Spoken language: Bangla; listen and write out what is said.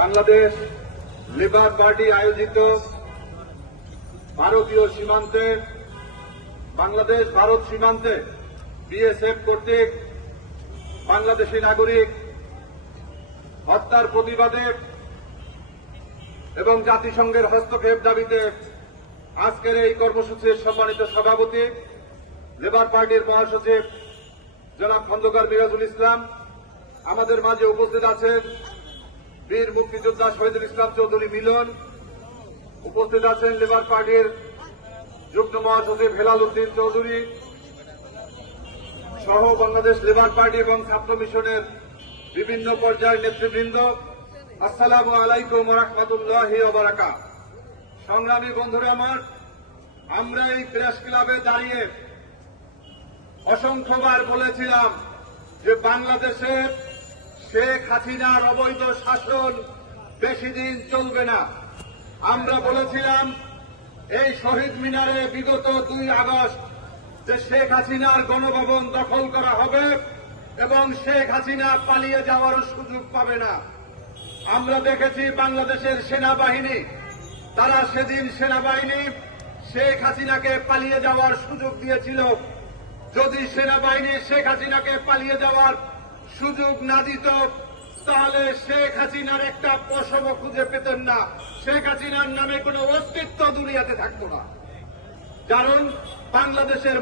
বাংলাদেশ লেবার পার্টি আয়োজিত ভারতীয় সীমান্তে, বাংলাদেশ ভারত সীমান্তে বিএসএফ কর্তৃক বাংলাদেশি নাগরিক হত্যার প্রতিবাদে এবং জাতিসংঘের হস্তক্ষেপ দাবিতে আজকের এই কর্মসূচির সম্মানিত সভাপতি, লেবার পার্টির মহাসচিব জনাব খন্দকার মিরাজুল ইসলাম আমাদের মাঝে উপস্থিত আছেন বীর মুক্তিযোদ্ধা শহীদুল ইসলাম চৌধুরী মিলন, উপস্থিত আছেন লেবার পার্টির যুগ্ম মহাসচিব হেলাল উদ্দিন চৌধুরী, সহ বাংলাদেশ লেবার পার্টি এবং ছাত্র মিশনের বিভিন্ন পর্যায়ের নেতৃবৃন্দ, আসসালামু আলাইকুম রহমতুল্লাহ বারাকা সংগ্রামী বন্ধুরা আমার, আমরা এই প্রেস ক্লাবে দাঁড়িয়ে অসংখ্যবার বলেছিলাম যে বাংলাদেশের শেখ হাসিনার অবৈধ শাসন বেশি দিন চলবে না। আমরা বলেছিলাম, এই শহীদ মিনারে বিগত দুই আগস্ট যে শেখ হাসিনার গণভবন দখল করা হবে এবং শেখ হাসিনা পালিয়ে যাওয়ারও সুযোগ পাবে না। আমরা দেখেছি বাংলাদেশের সেনাবাহিনী, তারা সেদিন সেনাবাহিনী শেখ হাসিনাকে পালিয়ে যাওয়ার সুযোগ দিয়েছিল। যদি সেনাবাহিনী শেখ হাসিনাকে পালিয়ে যাওয়ার সুযোগ না দিত, তাহলে শেখ হাসিনার একটা পশম খুঁজে পেতেন না। শেখ হাসিনার নামে কোনো অস্তিত্ব দুনিয়াতে থাকতো না। কারণ বাংলাদেশের